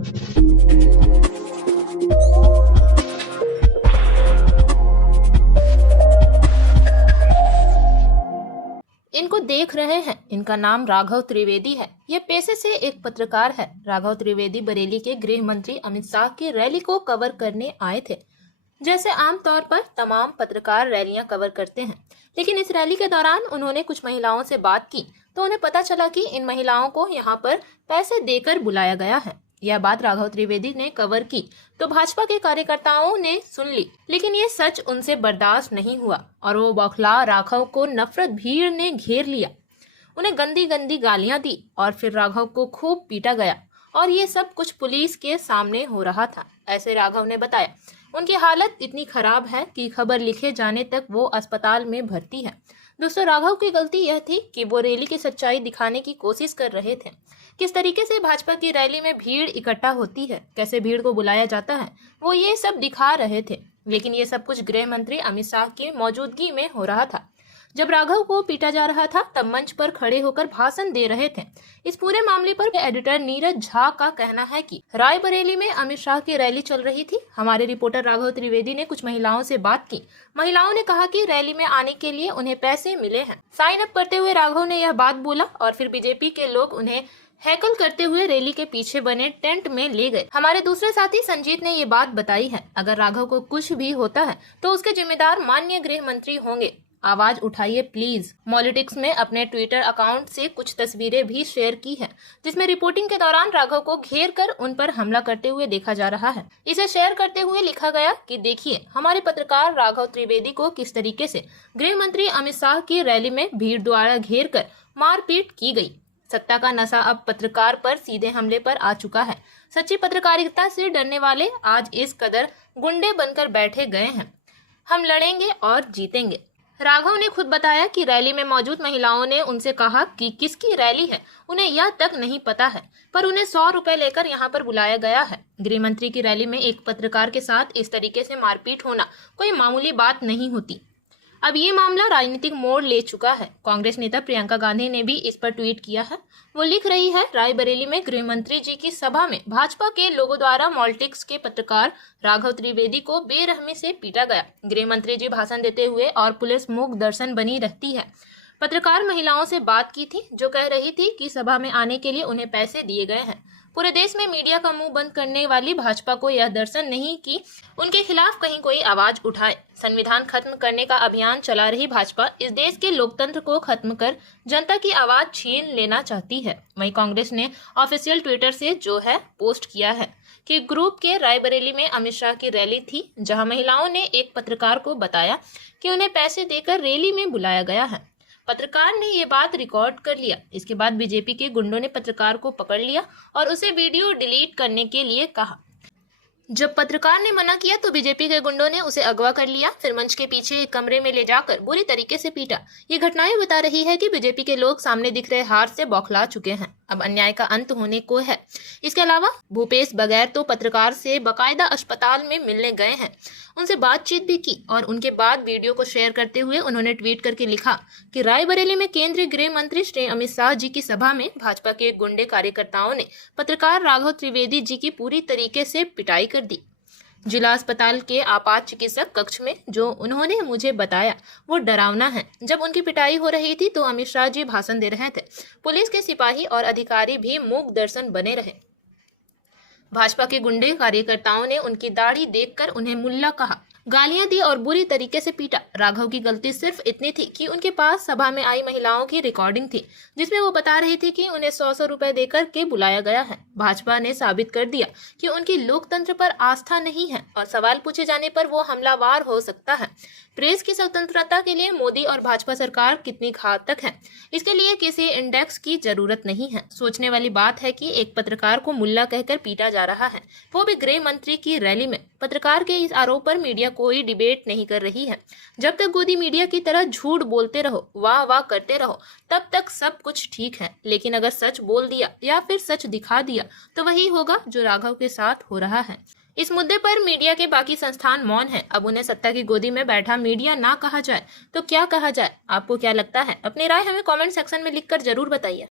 इनको देख रहे हैं, इनका नाम राघव त्रिवेदी है। ये पेशे से एक पत्रकार है। राघव त्रिवेदी बरेली के गृह मंत्री अमित शाह की रैली को कवर करने आए थे। जैसे आमतौर पर तमाम पत्रकार रैलियां कवर करते हैं, लेकिन इस रैली के दौरान उन्होंने कुछ महिलाओं से बात की तो उन्हें पता चला कि इन महिलाओं को यहाँ पर पैसे देकर बुलाया गया है। यह बात राघव त्रिवेदी ने कवर की तो भाजपा के कार्यकर्ताओं ने सुन ली, लेकिन ये सच उनसे बर्दाश्त नहीं हुआ और वो बौखला राघव को नफरत भीड़ ने घेर लिया। उन्हें गंदी गंदी गालियां दी और फिर राघव को खूब पीटा गया और ये सब कुछ पुलिस के सामने हो रहा था, ऐसे राघव ने बताया। उनकी हालत इतनी खराब है कि खबर लिखे जाने तक वो अस्पताल में भर्ती है। दोस्तों, राघव की गलती यह थी कि वो रैली की सच्चाई दिखाने की कोशिश कर रहे थे। किस तरीके से भाजपा की रैली में भीड़ इकट्ठा होती है, कैसे भीड़ को बुलाया जाता है, वो ये सब दिखा रहे थे। लेकिन ये सब कुछ गृह मंत्री अमित शाह की मौजूदगी में हो रहा था। जब राघव को पीटा जा रहा था तब मंच पर खड़े होकर भाषण दे रहे थे। इस पूरे मामले पर एडिटर नीरज झा का कहना है कि रायबरेली में अमित शाह की रैली चल रही थी। हमारे रिपोर्टर राघव त्रिवेदी ने कुछ महिलाओं से बात की। महिलाओं ने कहा कि रैली में आने के लिए उन्हें पैसे मिले हैं। साइन अप करते हुए राघव ने यह बात बोला और फिर बीजेपी के लोग उन्हें हैकल करते हुए रैली के पीछे बने टेंट में ले गए। हमारे दूसरे साथी संजीत ने ये बात बताई है। अगर राघव को कुछ भी होता है तो उसके जिम्मेदार माननीय गृह मंत्री होंगे। आवाज उठाइए प्लीज। मॉलिटिक्स में अपने ट्विटर अकाउंट से कुछ तस्वीरें भी शेयर की है, जिसमें रिपोर्टिंग के दौरान राघव को घेर कर उन पर हमला करते हुए देखा जा रहा है। इसे शेयर करते हुए लिखा गया कि देखिए हमारे पत्रकार राघव त्रिवेदी को किस तरीके से गृह मंत्री अमित शाह की रैली में भीड़ द्वारा घेर कर मारपीट की गई। सत्ता का नशा अब पत्रकार पर सीधे हमले पर आ चुका है। सच्ची पत्रकारिता से डरने वाले आज इस कदर गुंडे बनकर बैठे गए हैं। हम लड़ेंगे और जीतेंगे। राघव ने खुद बताया कि रैली में मौजूद महिलाओं ने उनसे कहा कि किसकी रैली है उन्हें यह तक नहीं पता है, पर उन्हें 100 रुपए लेकर यहाँ पर बुलाया गया है। गृह मंत्री की रैली में एक पत्रकार के साथ इस तरीके से मारपीट होना कोई मामूली बात नहीं होती। अब ये मामला राजनीतिक मोड़ ले चुका है। कांग्रेस नेता प्रियंका गांधी ने भी इस पर ट्वीट किया है। वो लिख रही है, रायबरेली में गृह मंत्री जी की सभा में भाजपा के लोगों द्वारा मॉलिटिक्स के पत्रकार राघव त्रिवेदी को बेरहमी से पीटा गया। गृह मंत्री जी भाषण देते हुए और पुलिस मूक दर्शन बनी रहती है। पत्रकार महिलाओं से बात की थी जो कह रही थी कि सभा में आने के लिए उन्हें पैसे दिए गए हैं। पूरे देश में मीडिया का मुंह बंद करने वाली भाजपा को यह दर्शन नहीं कि उनके खिलाफ कहीं कोई आवाज उठाए। संविधान खत्म करने का अभियान चला रही भाजपा इस देश के लोकतंत्र को खत्म कर जनता की आवाज छीन लेना चाहती है। वहीं कांग्रेस ने ऑफिशियल ट्विटर से जो है पोस्ट किया है कि ग्रुप के रायबरेली में अमित शाह की रैली थी, जहां महिलाओं ने एक पत्रकार को बताया कि उन्हें पैसे देकर रैली में बुलाया गया है। पत्रकार ने ये बात रिकॉर्ड कर लिया। इसके बाद बीजेपी के गुंडों ने पत्रकार को पकड़ लिया और उसे वीडियो डिलीट करने के लिए कहा। जब पत्रकार ने मना किया तो बीजेपी के गुंडों ने उसे अगवा कर लिया, फिर मंच के पीछे एक कमरे में ले जाकर बुरी तरीके से पीटा। ये घटनाएं बता रही है कि बीजेपी के लोग सामने दिख रहे हार से बौखला चुके हैं। अब अन्याय का अंत होने को है। इसके अलावा भूपेश बगैर तो पत्रकार से बकायदा अस्पताल में मिलने गए हैं, उनसे बातचीत भी की और उनके बाद वीडियो को शेयर करते हुए उन्होंने ट्वीट करके लिखा कि रायबरेली में केंद्रीय गृह मंत्री श्री अमित शाह जी की सभा में भाजपा के गुंडे कार्यकर्ताओं ने पत्रकार राघव त्रिवेदी जी की पूरी तरीके से पिटाई कर दी। जिला अस्पताल के आपात चिकित्सक कक्ष में जो उन्होंने मुझे बताया वो डरावना है। जब उनकी पिटाई हो रही थी तो अमित शाह जी भाषण दे रहे थे। पुलिस के सिपाही और अधिकारी भी मूक दर्शन बने रहे। भाजपा के गुंडे कार्यकर्ताओं ने उनकी दाढ़ी देखकर उन्हें मुल्ला कहा, गालियां दी और बुरी तरीके से पीटा। राघव की गलती सिर्फ इतनी थी कि उनके पास सभा में आई महिलाओं की रिकॉर्डिंग थी, जिसमें वो बता रही थी कि उन्हें 100 रुपए देकर के बुलाया गया है। भाजपा ने साबित कर दिया कि उनकी लोकतंत्र पर आस्था नहीं है और सवाल पूछे जाने पर वो हमलावर हो सकता है। प्रेस की स्वतंत्रता के लिए मोदी और भाजपा सरकार कितनी घातक है, इसके लिए किसी इंडेक्स की जरूरत नहीं है। सोचने वाली बात है कि एक पत्रकार को मुल्ला कहकर पीटा जा रहा है, वो भी गृह मंत्री की रैली में। पत्रकार के इस आरोप पर मीडिया कोई डिबेट नहीं कर रही है। जब तक गोदी मीडिया की तरह झूठ बोलते रहो, वाह वाह करते रहो, तब तक सब कुछ ठीक है। लेकिन अगर सच बोल दिया या फिर सच दिखा दिया तो वही होगा जो राघव के साथ हो रहा है। इस मुद्दे पर मीडिया के बाकी संस्थान मौन है। अब उन्हें सत्ता की गोदी में बैठा मीडिया ना कहा जाए तो क्या कहा जाए? आपको क्या लगता है? अपनी राय हमें कमेंट सेक्शन में लिखकर जरूर बताइए।